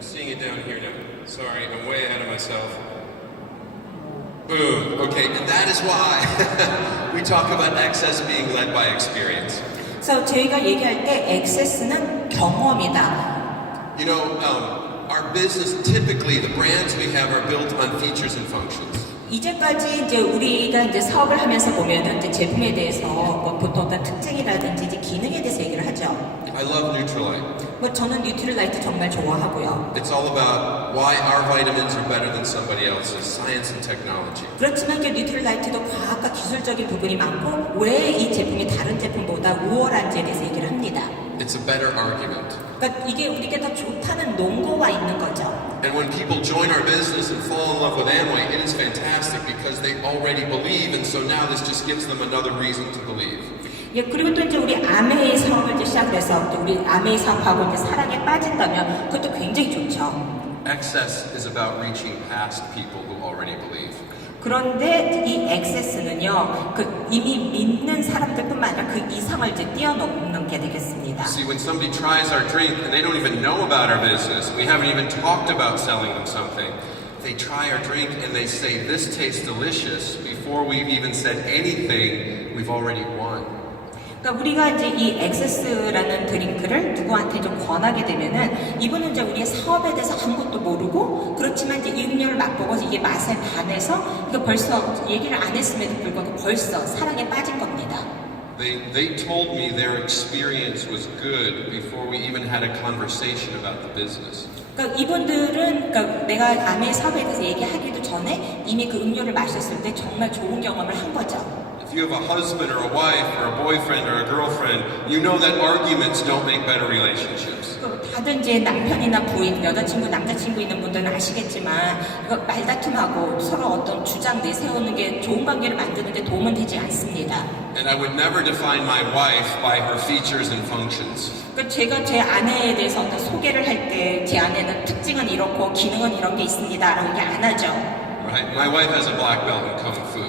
seeing it down here now. Sorry, I'm way ahead of myself. Boom. Okay, and that is why we talk about access being led by experience. 그래서 저희가 얘기할 때 액세스는 경험이다. You know, our business, typically the brands we have are built on features and functions. 이제까지 이제 우리가 이제 사업을 하면서 보면은 이제 제품에 대해서 뭐 보통 어떤 특징이라든지 이제 기능에 대해서 얘기를 하죠. I love Nutrilite. 뭐 저는 뉴트릴라이트 정말 좋아하고요. It's all about why our vitamins are better than somebody else's, science and technology. 그렇지만 그 뉴트릴라이트도 과학과 기술적인 부분이 많고 왜 이 제품이 다른 제품보다 우월한지에 대해서 얘기를 합니다. It's a better argument. 그러니까 이게 우리에게 더 좋다는 논거가 있는 거죠. And when people join our business and fall in love with Amway, it is fantastic because they already believe, and so now this just gives them another reason to believe. 예, 그리고 또 이제 우리 아메이 사업을 이제 시작을 해서 또 우리 아메이 사업하고 이제 사랑에 빠진다면 그것도 굉장히 좋죠. Access is about reaching past people who already believe. 그런데 이 액세스는요, 그 이미 믿는 사람들뿐만 아니라 그 이상을 이제 뛰어넘는 게 되겠습니다. See, when somebody tries our drink and they don't even know about our business, we haven't even talked about selling them something. They try our drink and they say, "This tastes delicious." Before we've even said anything, we've already won. 그러니까 우리가 이제 이 액세스라는 드링크를 누구한테 좀 권하게 되면은 이분은 이제 우리의 사업에 대해서 아무것도 모르고 그렇지만 이제 이 음료를 맛보고 이게 맛에 반해서 이거 벌써 얘기를 안 했음에도 불구하고 벌써 사랑에 빠진 겁니다. They told me their experience was good before we even had a conversation about the business. 그러니까 이분들은 그러니까 내가 아메 사업에 대해서 얘기하기도 전에 이미 그 음료를 마셨을 때 정말 좋은 경험을 한 거죠. If you have a husband or a wife or a boyfriend or a girlfriend, you know that arguments don't make better relationships. 다들 이제 남편이나 부인, 여자친구, 남자친구 있는 분들은 아시겠지만 이거 말다툼하고 서로 어떤 주장 내세우는 게 좋은 관계를 만드는 데 도움은 되지 않습니다. And I would never define my wife by her features and functions. 그러니까 제가 제 아내에 대해서 어떤 소개를 할 때 제 아내는 특징은 이렇고 기능은 이런 게 있습니다라고 얘기 안 하죠. Right? My wife has a black belt in kung fu.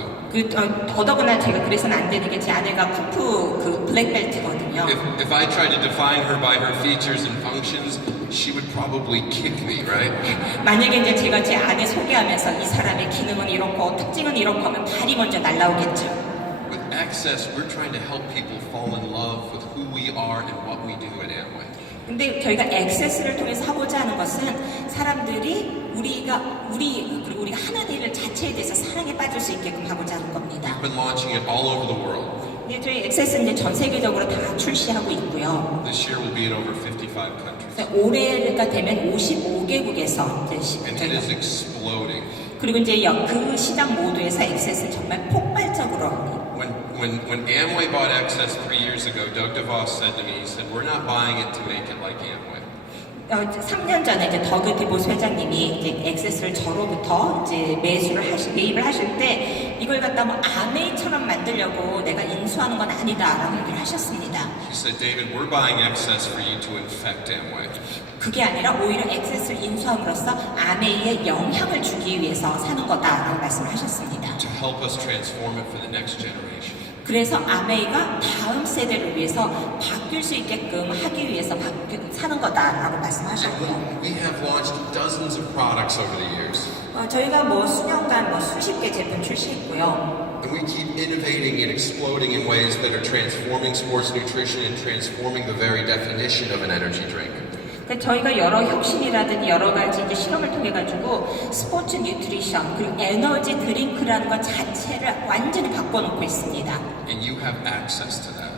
더더구나 제가 그래서는 안 되는 게 제 아내가 쿵푸 그 블랙벨트거든요. If I tried to define her by her features and functions, she would probably kick me, right? 만약에 이제 제가 제 아내 소개하면서 이 사람의 기능은 이렇고 특징은 이렇고 하면 발이 먼저 날라오겠죠. With Access, we're trying to help people fall in love with who we are and what we do at Amway. 근데 저희가 액세스를 통해서 하고자 하는 것은 사람들이 그리고 우리가 하는 일 자체에 대해서 사랑에 빠질 수 있게끔 하고자 하는 겁니다. We've been launching it all over the world. 네, 저희 액세스는 이제 전 세계적으로 다 출시하고 있고요. This year we'll be in over 55 countries. 올해가 되면 55개국에서 And it is exploding. 그리고 이제 그 시장 모두에서 액세스는 정말 폭발적으로 When Amway bought Access 3 years ago, Doug DeVos said to me, he said, "We're not buying it to make it like Amway." 3년 전에 이제 더그 디보스 회장님이 이제 액세스를 저로부터 이제 매입을 하실 때 이걸 갖다 뭐 아메이처럼 만들려고 내가 인수하는 건 아니다라고 얘기를 하셨습니다. He said, "David, we're buying Access for you to infect Amway." 그게 아니라 오히려 액세스를 인수함으로써 아메이에 영향을 주기 위해서 사는 거다라고 말씀을 하셨습니다. To help us transform it for the next generation. 그래서 아메이가 다음 세대를 위해서 바뀔 수 있게끔 하기 위해서 사는 거다라고 말씀하셨고요. We have launched dozens of products over the years. 저희가 뭐 수년간 수십 개 제품 출시했고요. And we keep innovating and exploding in ways that are transforming sports nutrition and transforming the very definition of an energy drink. 저희가 여러 혁신이라든지 여러 가지 이제 실험을 통해 가지고 스포츠 뉴트리션 그리고 에너지 드링크라는 것 자체를 완전히 바꿔놓고 있습니다. And you have access to that.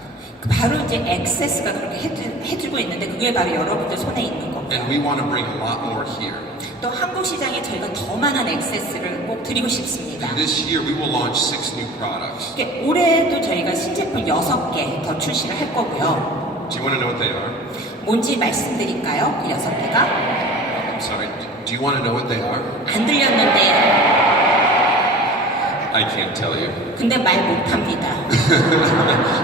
바로 이제 액세스가 그렇게 해주고 있는데 그게 바로 여러분들 손에 있는 거고요. And we want to bring a lot more here. 또 한국 시장에 저희가 더 많은 액세스를 꼭 드리고 싶습니다. This year we will launch 6 new products. 올해도 저희가 신제품 6개 더 출시를 할 거고요. Do you want to know what they are? 뭔지 말씀드릴까요? 그 6개가? I'm sorry. Do you want to know what they are? 안 들렸는데 I can't tell you. 근데 말 못합니다.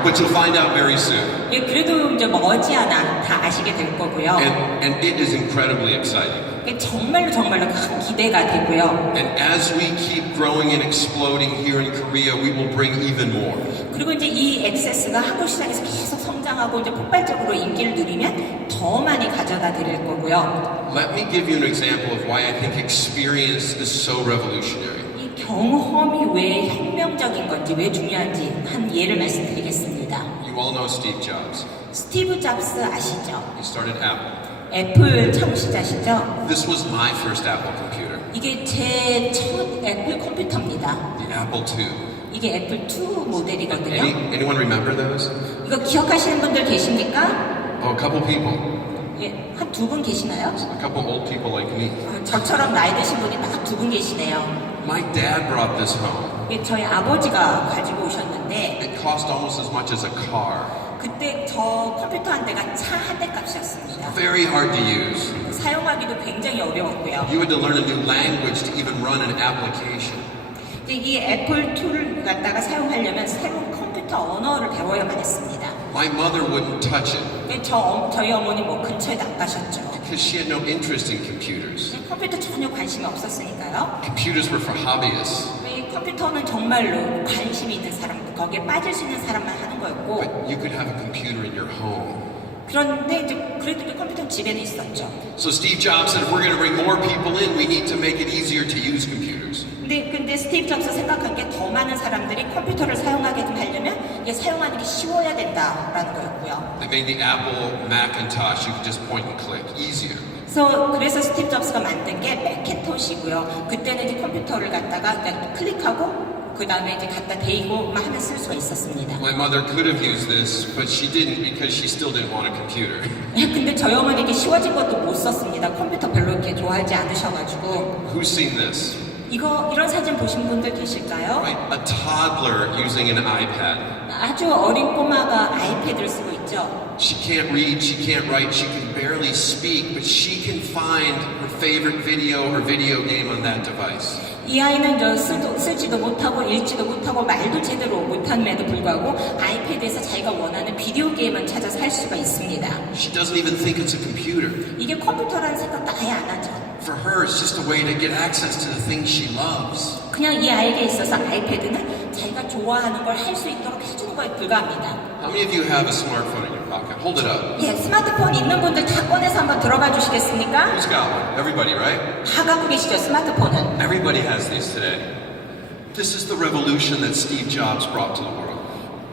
But you'll find out very soon. 예, 그래도 이제 머지않아 다 아시게 될 거고요. And it is incredibly exciting. 정말로 큰 기대가 되고요. And as we keep growing and exploding here in Korea, we will bring even more. 그리고 이제 이 액세스가 한국 시장에서 계속 성장하고 이제 폭발적으로 인기를 누리면 더 많이 가져다 드릴 거고요. Let me give you an example of why I think experience is so revolutionary. 이 경험이 왜 혁명적인 건지, 왜 중요한지 한 예를 말씀드리겠습니다. You all know Steve Jobs. 스티브 잡스 아시죠? He started Apple. 애플 창시자시죠? This was my first Apple computer, 이게 제 첫 애플 컴퓨터입니다. the Apple II. 이게 애플 2 모델이거든요. Anyone remember those? 이거 기억하시는 분들 계십니까? Oh, a couple people. 예, 한 두 분 계시나요? A couple old people like me. 저처럼 나이 드신 분이 딱 두 분 계시네요. My dad brought this home. 예, 저희 아버지가 가지고 오셨는데 It cost almost as much as a car. 그때 저 컴퓨터 한 대가 차 한 대 값이었습니다. Very hard to use. 사용하기도 굉장히 어려웠고요. You had to learn a new language to even run an application. 근데 이 애플 2를 갖다가 사용하려면 새로운 컴퓨터 언어를 배워야만 했습니다. My mother wouldn't touch it 저희 어머니 뭐 근처에 안 가셨죠. because she had no interest in computers. 컴퓨터 전혀 관심이 없었으니까요. Computers were for hobbyists. 이 컴퓨터는 정말로 관심이 있는 사람, 거기에 빠질 수 있는 사람만 하는 거였고, But you could have a computer in your home. 그런데 이제 그래도 이제 컴퓨터는 집에는 있었죠. So Steve Jobs said, if we're going to bring more people in, we need to make it easier to use computers. 근데 스티브 잡스 생각한 게 더 많은 사람들이 컴퓨터를 사용하게 좀 하려면 이게 사용하는 게 쉬워야 된다라는 거였고요. They made the Apple Macintosh. You could just point and click. Easier. 그래서 스티브 잡스가 만든 게 매cintosh이고요. 그때는 이제 컴퓨터를 갖다가 그냥 클릭하고 그 다음에 이제 갖다 대고만 하면 쓸 수가 있었습니다. My mother could have used this, but she didn't because she still didn't want a computer. 근데 저희 어머니께 쉬워진 것도 못 썼습니다. 컴퓨터 별로 이렇게 좋아하지 않으셔가지고. Who's seen this? 이런 사진 보신 분들 계실까요? Right? A toddler using an iPad. 아주 어린 꼬마가 아이패드를 쓰고 있죠. She can't read, she can't write, she can barely speak, but she can find her favorite video or video game on that device. 이 아이는 쓰지도 못하고 읽지도 못하고 말도 제대로 못함에도 불구하고 아이패드에서 자기가 원하는 비디오 게임을 찾아서 할 수가 있습니다. She doesn't even think it's a computer. 이게 컴퓨터라는 생각도 아예 안 하죠. For her, it's just a way to get access to the things she loves. 그냥 이 아이에게 있어서 아이패드는 자기가 좋아하는 걸 할 수 있도록 해주는 거에 불과합니다. How many of you have a smartphone in your pocket? Hold it up. 예, 스마트폰 있는 분들 다 꺼내서 한번 들어가 주시겠습니까? Who's got one? Everybody, right? 다 갖고 계시죠, 스마트폰은. Everybody has these today. This is the revolution that Steve Jobs brought to the world.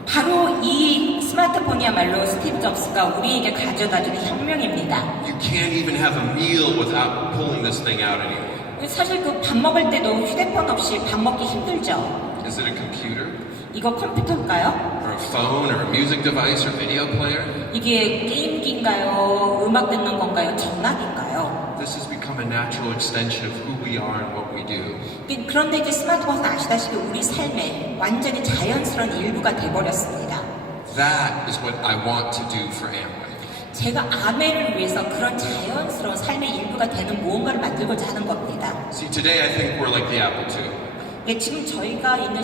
바로 이 스마트폰이야말로 스티브 잡스가 우리에게 가져다주는 혁명입니다. You can't even have a meal without pulling this thing out anymore. 사실 그 밥 먹을 때도 휴대폰 없이 밥 먹기 힘들죠. Is it a computer? 이거 컴퓨터일까요? Or a phone? Or a music device? Or video player? 이게 게임기인가요? 음악 듣는 건가요? 전화기인가요? This has become a natural extension of who we are and what we do. 그런데 이제 스마트폰은 아시다시피 우리 삶의 완전히 자연스러운 일부가 돼버렸습니다. That is what I want to do for Amway. 제가 아메를 위해서 그런 자연스러운 삶의 일부가 되는 무언가를 만들고자 하는 겁니다. See, today I think we're like the Apple II. 네, 지금 저희가 있는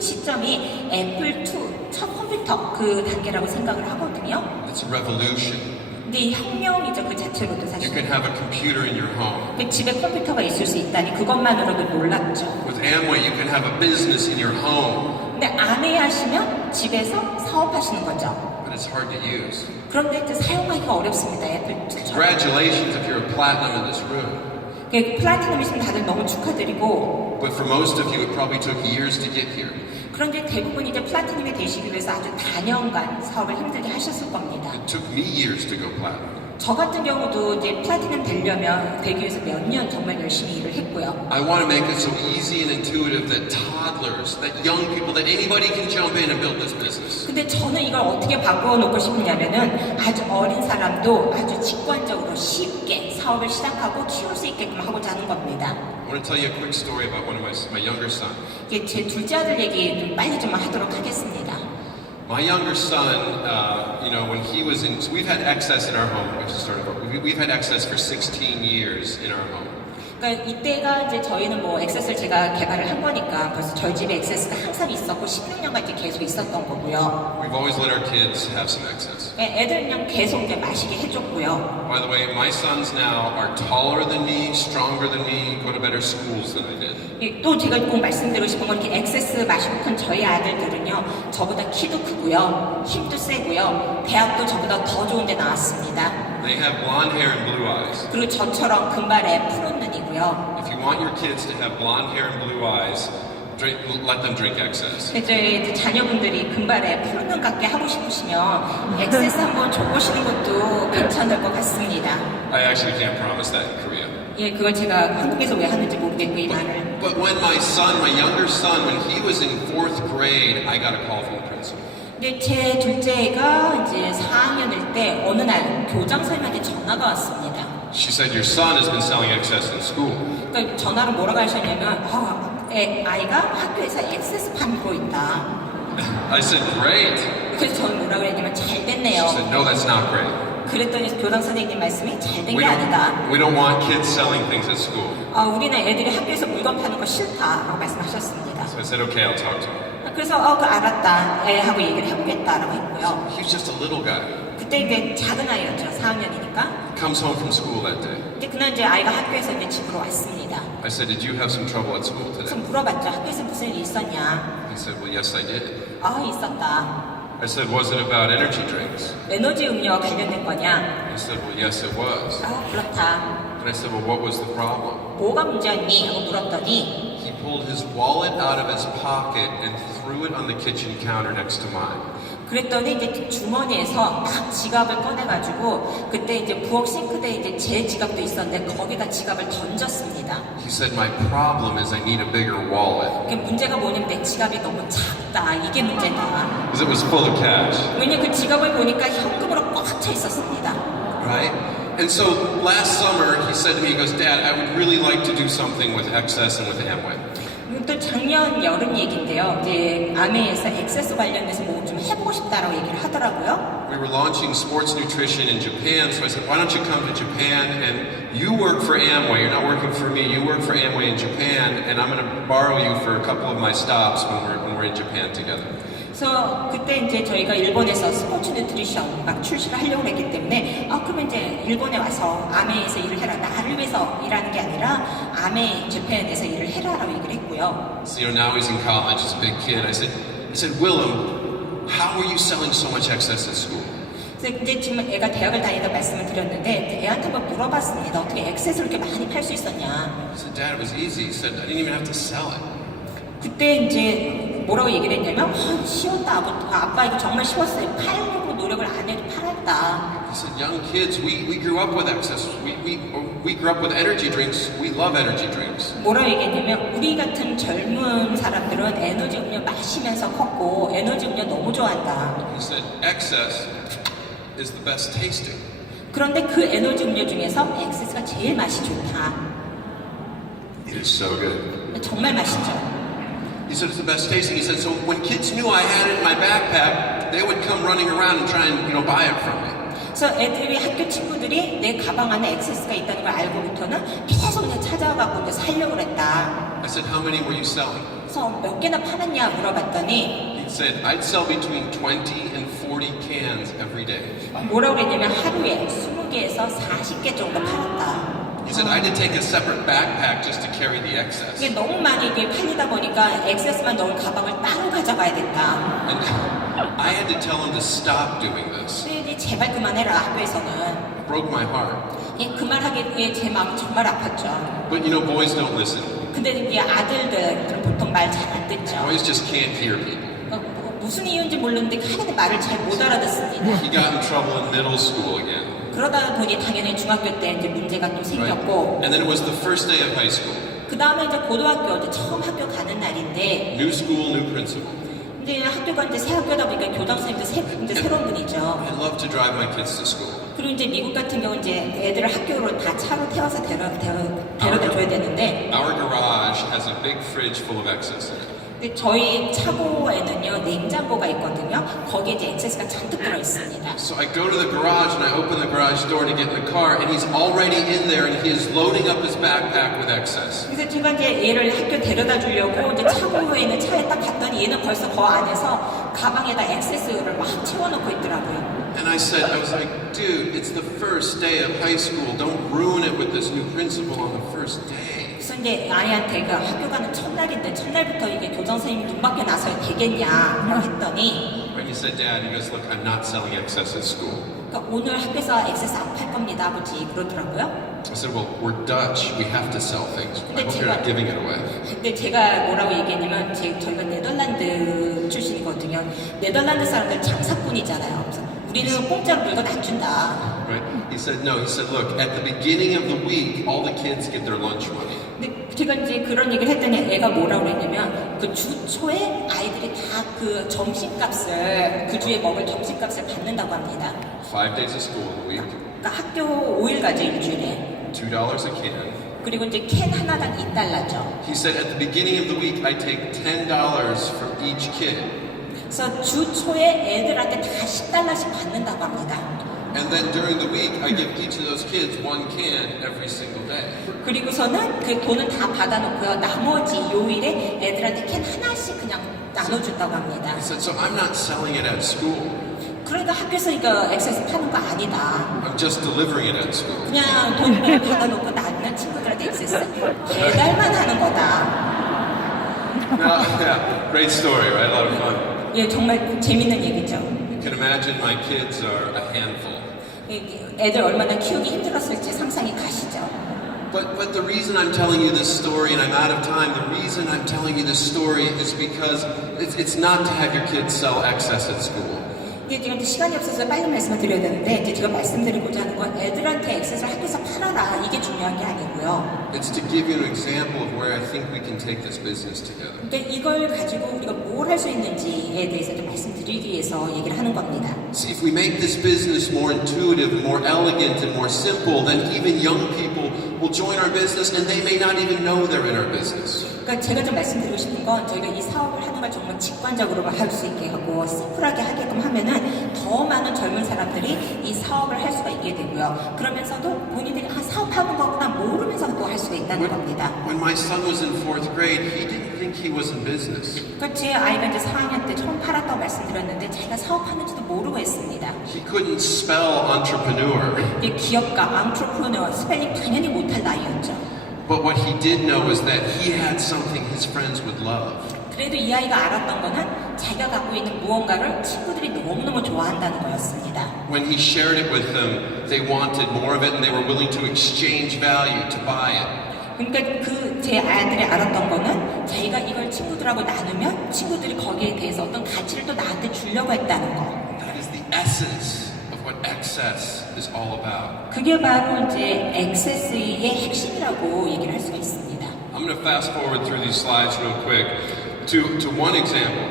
시점이 애플 2 첫 컴퓨터 그 단계라고 생각을 하거든요. It's a revolution. 근데 이 혁명이죠, 그 자체로도 You 사실. can have a computer in your home. 집에 컴퓨터가 있을 수 있다니 그것만으로도 놀랍죠. With Amway, you can have a business in your home. 근데 아메 하시면 집에서 사업하시는 거죠. But it's hard to use. 그런데 이제 사용하기가 어렵습니다, 애플 2. Congratulations if you're a platinum in this room. 플래티넘이시면 다들 너무 축하드리고, But for most of you, it probably took years to get here. 그런데 대부분 이제 플래티넘이 되시기 위해서 아주 단연간 사업을 힘들게 하셨을 겁니다. It took me years to go platinum. 저 같은 경우도 이제 플래티넘 되기 위해서 몇 년 정말 열심히 일을 했고요. I want to make it so easy and intuitive that toddlers, that young people, that anybody can jump in and build this business. 근데 저는 이걸 어떻게 바꾸어 놓고 싶냐면은 아주 어린 사람도 아주 직관적으로 쉽게 사업을 시작하고 키울 수 있게끔 하고자 하는 겁니다. I want to tell you a quick story about one of my younger son. 제 둘째 아들 얘기 좀 빨리 좀 하도록 하겠습니다. My younger son, when he was so we've had excess in our home, which is we've had excess for 16 years in our home. 그러니까 이때가 이제 저희는 뭐 액세스를 제가 개발을 한 거니까 벌써 저희 집에 액세스가 항상 있었고 16년간 이제 계속 있었던 거고요. We've always let our kids have some excess. 애들 그냥 계속 이제 마시게 해줬고요. By the way, my sons now are taller than me, stronger than me, go to better schools than I did. 또 제가 꼭 말씀드리고 싶은 건 이렇게 액세스 마시고 큰 저희 아들들은요, 저보다 키도 크고요, 힘도 세고요, 대학도 저보다 더 좋은 데 나왔습니다. They have blonde hair and blue eyes. 그리고 저처럼 금발에 푸른 눈이고요. If you want your kids to have blonde hair and blue eyes, let them drink excess. 이제 자녀분들이 금발에 푸른 눈 같게 하고 싶으시면 액세스 한번 줘보시는 것도 괜찮을 것 같습니다. I actually can't promise that in Korea. 예, 그걸 제가 한국에서 왜 하는지 모르겠고 이 말을. But when my son, my younger son, when he was in 4th grade, I got a call from the principal. 근데 제 둘째가 이제 4학년일 때 어느 날 교장 선생님한테 전화가 왔습니다. She said, your son has been selling excess in school. 그러니까 전화로 뭐라고 하셨냐면 아이가 학교에서 액세스 팔고 있다. I said, great. 그래서 저는 뭐라고 했냐면 잘 She 됐네요. said, no, that's not great. 그랬더니 교장 선생님 말씀이 잘 된 게 아니다. We don't want kids selling things at school. 우리는 애들이 학교에서 물건 파는 거 싫다라고 말씀하셨습니다. So I said, okay, I'll talk to him. 그래서 알았다 하고 얘기를 해보겠다라고 했고요. He was just a little guy. 그때 이제 작은 아이였죠. 4학년이니까. Comes home from school that day. 근데 그날 이제 아이가 학교에서 이제 집으로 왔습니다. I said, did you have some trouble at school 그래서 today? 물어봤죠. 학교에서 무슨 일이 있었냐? He said, well, yes, I did. 있었다. I said, was it about energy drinks? 에너지 음료와 관련된 거냐? He said, well, yes, it was. 그렇다. And I said, well, what was the problem? 뭐가 문제였니? 하고 물었더니 He pulled his wallet out of his pocket and threw it on the kitchen counter next to mine. 그랬더니 이제 주머니에서 딱 지갑을 꺼내가지고 그때 이제 부엌 싱크대에 이제 제 지갑도 있었는데 거기다 지갑을 던졌습니다. He said, my problem is I need a bigger wallet. 그 문제가 뭐냐면 내 지갑이 너무 작다. 이게 문제다. Because it was full of cash. 왜냐면 그 지갑을 보니까 현금으로 꽉 차 있었습니다. Right? And so last summer, he said to me, he goes, Dad, I would really like to do something with excess and with Amway. 또 작년 여름 얘기인데요. 이제 아메에서 액세스 관련해서 뭐 좀 해보고 싶다라고 얘기를 하더라고요. We were launching sports nutrition in Japan, so I said, why don't you come to Japan and you work for Amway. You're not working for me. You work for Amway in Japan, and I'm going to borrow you for a couple of my stops when we're in Japan together. 그래서 그때 이제 저희가 일본에서 스포츠 뉴트리션 막 출시를 하려고 했기 때문에 그러면 이제 일본에 와서 아메에서 일을 해라. 나를 위해서 일하는 게 아니라 아메 재팬에서 일을 해라라고 얘기를 했고요. So now he's in college. He's a big kid. I said, Willem, how are you selling so much excess at school? 그래서 이제 지금 애가 대학을 다니다 말씀을 드렸는데 애한테 한번 물어봤습니다. 어떻게 액세스를 이렇게 많이 팔 수 있었냐? I said, Dad, it was easy. He said, I didn't even have to sell it. 그때 이제 뭐라고 얘기를 했냐면 쉬웠다. 아빠 이거 정말 쉬웠어요. 팔려고 노력을 안 해도 팔았다. He said, young kids, we grew up with excess. We grew up with energy drinks. We love energy drinks. 뭐라고 얘기했냐면 우리 같은 젊은 사람들은 에너지 음료 마시면서 컸고 에너지 음료 너무 좋아한다. He said, excess is the best tasting. 그런데 그 에너지 음료 중에서 액세스가 제일 맛이 좋다. It is so good. 정말 맛있죠. He said it's the best tasting. He said, so when kids knew I had it in my backpack, they would come running around and try and, buy it from me. 그래서 애들이 학교 친구들이 내 가방 안에 액세스가 있다는 걸 알고부터는 계속 그냥 찾아가고 이제 살려고 그랬다. I said, how many were you selling? 그래서 몇 개나 팔았냐 물어봤더니 He said, I'd sell between 20 and 40 cans every day. 뭐라고 그랬냐면 하루에 20개에서 40개 정도 팔았다. He said, I had to take a separate backpack just to carry the excess. 이게 너무 많이 이게 팔리다 보니까 액세스만 넣은 가방을 따로 가져가야 된다. And I had to tell him to stop doing this. 수일이 제발 그만해라 학교에서는. It broke my heart. 그만하기에 제 마음이 정말 아팠죠. But boys don't listen. 근데 이게 아들들은 보통 말 잘 안 듣죠. Boys just can't hear people. 무슨 이유인지 모르는데 하나도 말을 잘 못 알아듣습니다. He got in trouble in middle school again. 그러다 보니 당연히 중학교 때 이제 문제가 또 Right? 생겼고. And then it was the first day of high school. 그 다음에 이제 고등학교 이제 처음 학교 가는 날인데. New school, new principal. 이제 학교가 이제 새 학교다 보니까 교장 선생님도 이제 새로운 분이죠. I love to drive my kids to school. 그리고 이제 미국 같은 경우 이제 애들을 학교로 다 차로 태워서 데려다 줘야 되는데. Our garage has a big fridge full of excess in it. 근데 저희 차고에는요 냉장고가 있거든요. 거기에 이제 액세스가 잔뜩 들어 있습니다. So I go to the garage and I open the garage door to get in the car, and he's already in there and he is loading up his backpack with excess. 그래서 제가 이제 얘를 학교 데려다 주려고 이제 차고에 있는 차에 딱 갔더니 얘는 벌써 그 안에서 가방에다 액세스를 막 채워놓고 있더라고요. And I was like, dude, it's the first day of high school. Don't ruin it with this new principal on the first day. 그래서 이제 아이한테 그 학교 가는 첫날인데 첫날부터 이게 교장 선생님이 눈 밖에 나서야 되겠냐라고 했더니 And he said, Dad, he goes, look, I'm not selling excess at school. 그러니까 오늘 학교에서 액세스 안 팔 겁니다 아버지 그러더라고요. I said, well, we're Dutch. We have to sell things. I hope you're not giving it away. 근데 제가 뭐라고 얘기했냐면 저희가 네덜란드 출신이거든요. 네덜란드 사람들 장사꾼이잖아요. 그래서 우리는 공짜로 물건 안 준다. Right? He said, no. He said, look, at the beginning of the week, all the kids get their lunch money. 근데 제가 이제 그런 얘기를 했더니 애가 뭐라고 그랬냐면 그 주 초에 아이들이 다 그 점심값을 그 주에 먹을 점심값을 받는다고 합니다. 5 days of school in a week, 그러니까 학교 5일까지 일주일에. $2 a can. 그리고 이제 캔 하나당 $2죠. He said, at the beginning of the week, I take $10 from each kid. 그래서 주 초에 애들한테 다 $10씩 받는다고 합니다. And then during the week, I give each of those kids 1 can every single day. 그리고서는 그 돈은 다 받아놓고요. 나머지 요일에 애들한테 캔 하나씩 그냥 나눠준다고 합니다. I said, so I'm not selling it at school. 그러니까 학교에서 이거 액세스 파는 거 아니다. I'm just delivering it at school. 그냥 돈을 받아놓고 나는 친구들한테 액세스 배달만 하는 거다. Now, yeah, great story, right? A lot of fun. 예, 정말 재밌는 얘기죠. You can imagine my kids are a handful. 애들 얼마나 키우기 힘들었을지 상상이 가시죠. But the reason I'm telling you this story, and I'm out of time, the reason I'm telling you this story is because it's not to have your kids sell excess at school. 이게 지금 시간이 없어서 빨리 말씀을 드려야 되는데 이제 제가 말씀드리고자 하는 건 애들한테 액세스를 학교에서 팔아라 이게 중요한 게 아니고요. It's to give you an example of where I think we can take this business together. 근데 이걸 가지고 우리가 뭘 할 수 있는지에 대해서 좀 말씀드리기 위해서 얘기를 하는 겁니다. See, if we make this business more intuitive, more elegant, and more simple, then even young people will join our business and they may not even know they're in our business. 그러니까 제가 좀 말씀드리고 싶은 건 저희가 이 사업을 하는 걸 정말 직관적으로 할 수 있게 하고 심플하게 하게끔 하면은 더 많은 젊은 사람들이 이 사업을 할 수가 있게 되고요. 그러면서도 본인들이 사업하는 것보다 모르면서 또 할 수가 있다는 겁니다. When my son was in 4th grade, he didn't think he was in business. 그러니까 제 아이가 이제 4학년 때 처음 팔았다고 말씀드렸는데 자기가 사업하는지도 모르고 했습니다. He couldn't spell entrepreneur. 이게 기업가, entrepreneur, 스펠링 당연히 못할 나이였죠. But what he did know is that he had something his friends would love. 그래도 이 아이가 알았던 거는 자기가 갖고 있는 무언가를 친구들이 너무너무 좋아한다는 거였습니다. When he shared it with them, they wanted more of it and they were willing to exchange value to buy it. 그러니까 그 제 아이들이 알았던 거는 자기가 이걸 친구들하고 나누면 친구들이 거기에 대해서 어떤 가치를 또 나한테 주려고 했다는 거. That is the essence of what excess is all about. 그게 바로 이제 액세스의 핵심이라고 얘기를 할 수가 있습니다. I'm going to fast forward through these slides real quick to one example.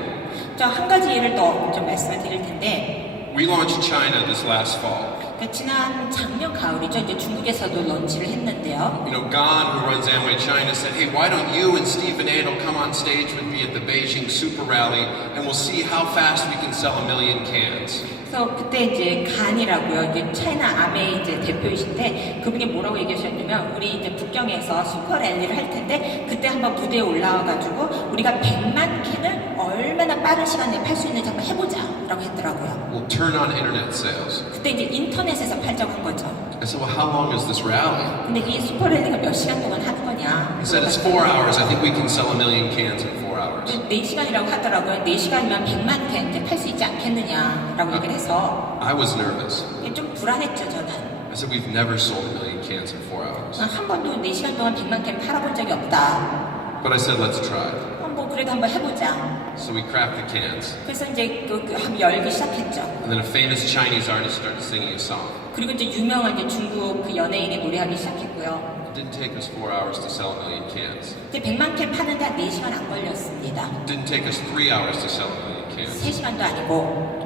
자, 한 가지 예를 더 좀 말씀을 드릴 텐데 We launched China this last fall. 그러니까 지난 작년 가을이죠. 이제 중국에서도 런치를 했는데요. You know, Gan, who runs Amway China, said, hey, why don't you and Stephen Adel come on stage with me at the Beijing Super Rally and we'll see how fast we can sell 1 million cans. 그래서 그때 이제 간이라고요. 이제 차이나 아메이 이제 대표이신데 그분이 뭐라고 얘기하셨냐면 우리 이제 북경에서 슈퍼 랠리를 할 텐데 그때 한번 무대에 올라와가지고 우리가 100만 캔을 얼마나 빠른 시간에 팔 수 있는지 한번 해보자라고 했더라고요. We'll turn on internet sales. 그때 이제 인터넷에서 팔자고 한 거죠. I said, well, how long is this rally? 근데 이 슈퍼 랠리가 몇 시간 동안 하는 거냐? He said, it's 4 hours. I think we can sell 1 million cans in 4 hours. 4시간이라고 하더라고요. 4시간이면 100만 캔 이제 팔 수 있지 않겠느냐라고 얘기를 해서 I was nervous. 좀 불안했죠, 저는. I said, we've never sold 1 million cans in 4 hours. 한 번도 4시간 동안 100만 캔 팔아본 적이 없다. But I said, let's try. 뭐 그래도 한번 해보자. So we cracked the cans. 그래서 이제 한번 열기 시작했죠. And then a famous Chinese artist started singing a song. 그리고 이제 유명한 이제 중국 그 연예인이 노래하기 시작했고요. It didn't take us 4 hours to sell 1 million cans. 이제 100만 캔 파는데 한 4시간 안 걸렸습니다. It didn't take us 3 hours to sell 1 million cans. 3시간도 아니고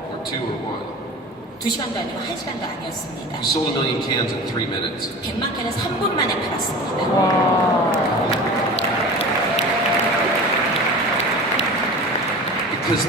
Or 2 or 1. 2시간도 아니고 1시간도 아니었습니다. We sold 1 million cans in 3 minutes. 100만 캔은 3분 만에 팔았습니다. Because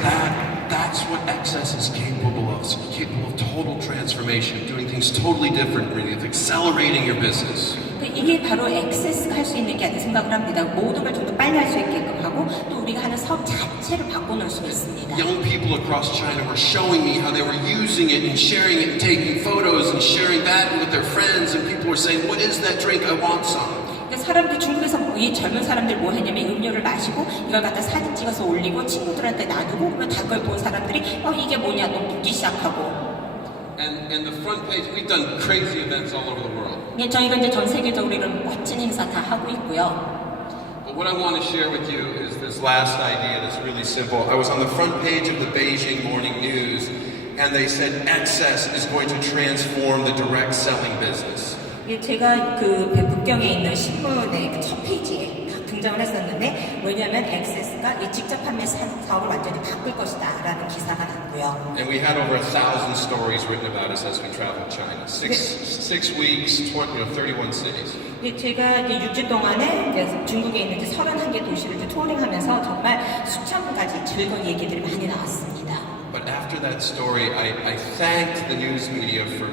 that's what excess is capable of. It's capable of total transformation, doing things totally different, really, of accelerating your business. 이게 바로 액세스가 할 수 있는 게 아니라 생각을 합니다. 모든 걸 좀 더 빨리 할 수 있게끔 하고 또 우리가 하는 사업 자체를 바꿔놓을 수 있습니다. Young people across China were showing me how they were using it and sharing it and taking photos and sharing that with their friends, and people were saying, "What is that drink? I want some." 사람들 중국에서 이 젊은 사람들 뭐 했냐면 음료를 마시고 이걸 갖다 사진 찍어서 올리고 친구들한테 나누고 그러면 다 그걸 본 사람들이 이게 뭐냐 또 묻기 시작하고. And the front page, we've done crazy events all over the world. 저희가 이제 전 세계적으로 이런 멋진 행사 다 하고 있고요. But what I want to share with you is this last idea that's really simple. I was on the front page of the Beijing Morning News, and they said excess is going to transform the direct selling business. 제가 그 북경에 있는 신문의 그 첫 페이지에 등장을 했었는데 왜냐하면 액세스가 이 직접 판매 사업을 완전히 바꿀 것이다라는 기사가 났고요. And we had over 1,000 stories written about us as we traveled China. Six weeks, 31 cities. 제가 이제 6주 동안에 이제 중국에 있는 이제 31개 도시를 이제 투어링하면서 정말 수천 가지 즐거운 얘기들이 많이 나왔습니다. But after that story, I thanked the news media for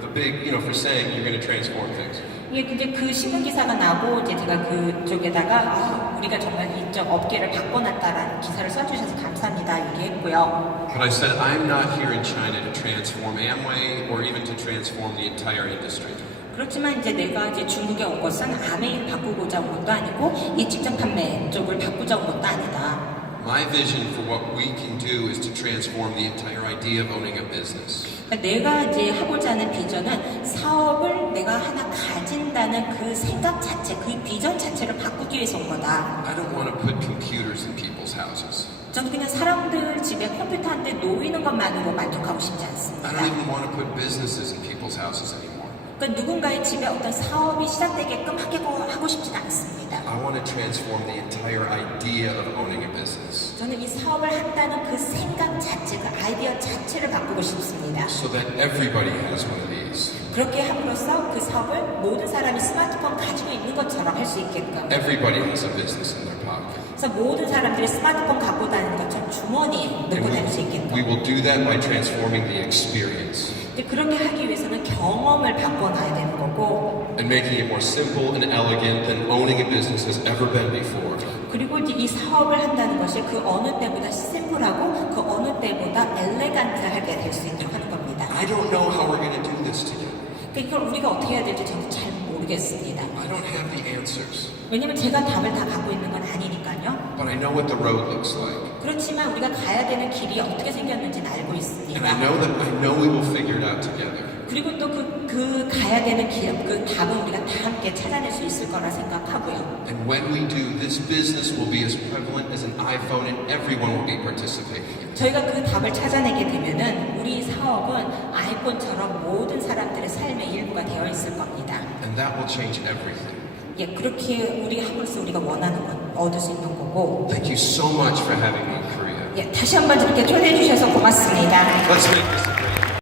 the big, for saying you're going to transform things. 이제 그 신문 기사가 나고 이제 제가 그쪽에다가 우리가 정말 이쪽 업계를 바꿔놨다라는 기사를 써주셔서 감사합니다 얘기했고요. But I said I'm not here in China to transform Amway or even to transform the entire industry. 그렇지만 이제 내가 이제 중국에 온 것은 아메이를 바꾸고자 온 것도 아니고 이 직접 판매 쪽을 바꾸자 온 것도 아니다. My vision for what we can do is to transform the entire idea of owning a business. 내가 이제 하고자 하는 비전은 사업을 내가 하나 가진다는 그 생각 자체, 그 비전 자체를 바꾸기 위해서 온 거다. I don't want to put computers in people's houses. 저는 그냥 사람들 집에 컴퓨터 한 대 놓이는 것만으로 만족하고 싶지 않습니다. I don't even want to put businesses in people's houses anymore. 그러니까 누군가의 집에 어떤 사업이 시작되게끔 하고 싶지는 않습니다. I want to transform the entire idea of owning a business. 저는 이 사업을 한다는 그 생각 자체, 그 아이디어 자체를 바꾸고 싶습니다. So that everybody has one of these. 그렇게 함으로써 그 사업을 모든 사람이 스마트폰 가지고 있는 것처럼 할 수 있게끔. Everybody has a business in their pocket. 그래서 모든 사람들이 스마트폰 갖고 다니는 것처럼 주머니에 넣고 다닐 수 있게끔. We will do that by transforming the experience. 그렇게 하기 위해서는 경험을 바꿔놔야 되는 거고. And making it more simple and elegant than owning a business has ever been before. 그리고 이제 이 사업을 한다는 것이 그 어느 때보다 심플하고 그 어느 때보다 엘레간트하게 될 수 있도록 하는 겁니다. I don't know how we're going to do this together. 이걸 우리가 어떻게 해야 될지 저는 잘 모르겠습니다. I don't have the answers. 왜냐면 제가 답을 다 갖고 있는 건 아니니까요. But I know what the road looks like. 그렇지만 우리가 가야 되는 길이 어떻게 생겼는지는 알고 있습니다. And I know we will figure it out together. 그리고 또 그 가야 되는 길, 그 답은 우리가 다 함께 찾아낼 수 있을 거라 생각하고요. And when we do, this business will be as prevalent as an iPhone and everyone will be participating in it. 저희가 그 답을 찾아내게 되면은 우리 사업은 아이폰처럼 모든 사람들의 삶의 일부가 되어 있을 겁니다. And that will change everything. 그렇게 우리 함으로써 우리가 원하는 건 얻을 수 있는 거고. Thank you so much for having me in Korea. 다시 한번 이렇게 초대해 주셔서 고맙습니다. Let's make this